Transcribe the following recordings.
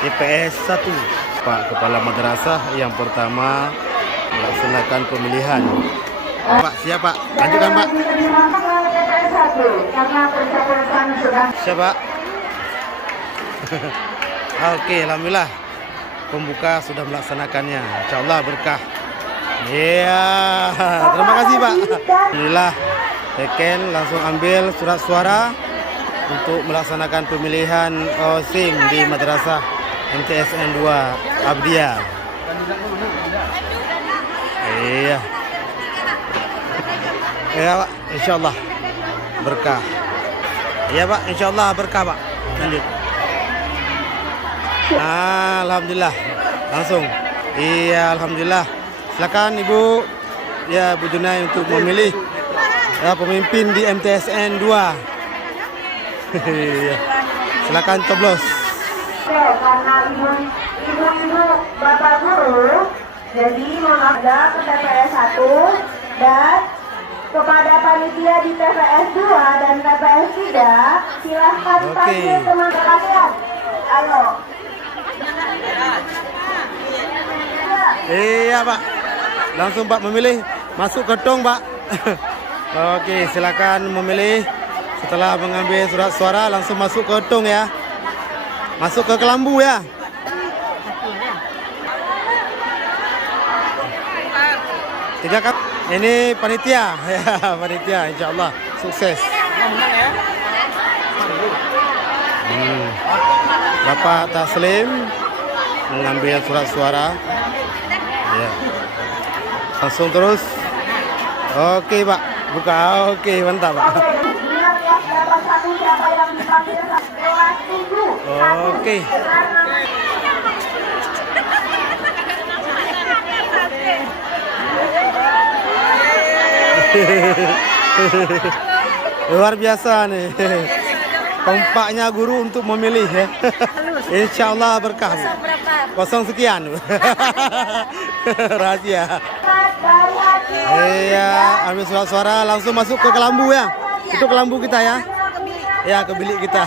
TPS 1, Pak Kepala Madrasah yang pertama melaksanakan pemilihan. Pak, siap Pak? Lanjutkan Pak. Siap Pak? Oke, alhamdulillah. Pembuka sudah melaksanakannya. Insyaallah berkah. Iya, terima kasih Pak. Alhamdulillah. Teken langsung ambil surat suara untuk melaksanakan pemilihan OSIM di Madrasah MTSN 2 Abdiyah. Iya. Ya Pak, insyaallah berkah. Iya Pak, insyaallah berkah Pak. Lanjut. Alhamdulillah. Langsung. Iya, alhamdulillah. Silakan Ibu. Ya, Bu Junai untuk memilih pemimpin di MTSN 2. Silakan coblos. Karena ibu-ibu bapak guru, jadi mohon ada ke TPS 1 dan kepada panitia di TPS 2 dan TPS 3 silahkan panggil teman kalian. Ayo. Iya Pak, langsung Pak memilih, masuk ke tong Pak. Oke, silakan memilih. Setelah mengambil surat suara langsung masuk ke tong ya. Masuk ke kelambu ya. Tiga kali. Ini panitia ya, panitia insyaallah sukses. Bapak Taslim mengambil surat suara. Ya. Langsung terus. Oke Pak, buka. Oke, mantap Pak. Oke. Luar biasa nih. Kompaknya guru untuk memilih ya. Insyaallah berkah. Kosong sekian. Rahasia. Iya, ambil surat suara langsung masuk ke kelambu ya. Itu kelambu kita ya. Ya, ke bilik kita.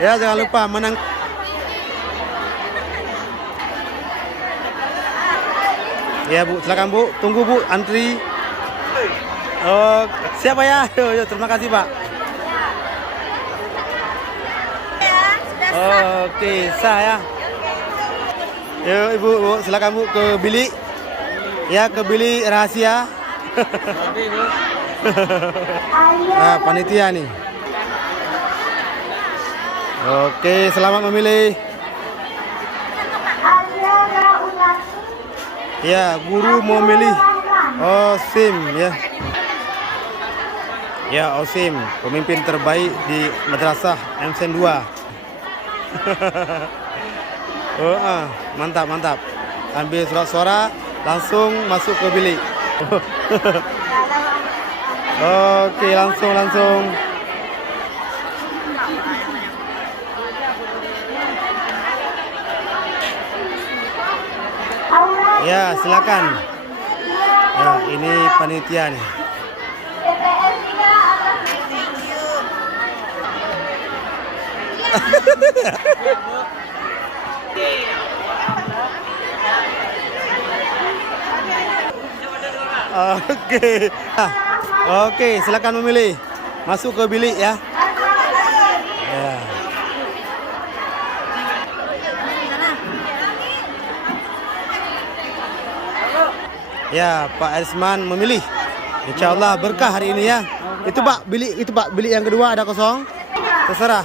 Ya, jangan lupa menang. Ya Bu, silakan Bu. Tunggu Bu, antri. Oh, siapa ya? Yo, terima kasih Pak. Oke, sah ya. Yo Ibu, Bu, silakan Bu ke bilik. Ya, ke bilik rahasia. Nah, panitia nih. Oke, selamat memilih. Ya, guru mau milih OSIM ya. Ya, OSIM, pemimpin terbaik di Madrasah MTSN 2. Mantap, mantap. Ambil surat suara, langsung masuk ke bilik. Oke, langsung. Ya, silakan. Ya, ini panitia nih. Oke. Oke, silakan memilih. Masuk ke bilik ya. Ya. Ya, Pak Arisman memilih. Insyaallah berkah hari ini ya. Itu Pak, bilik yang kedua ada kosong. Terserah.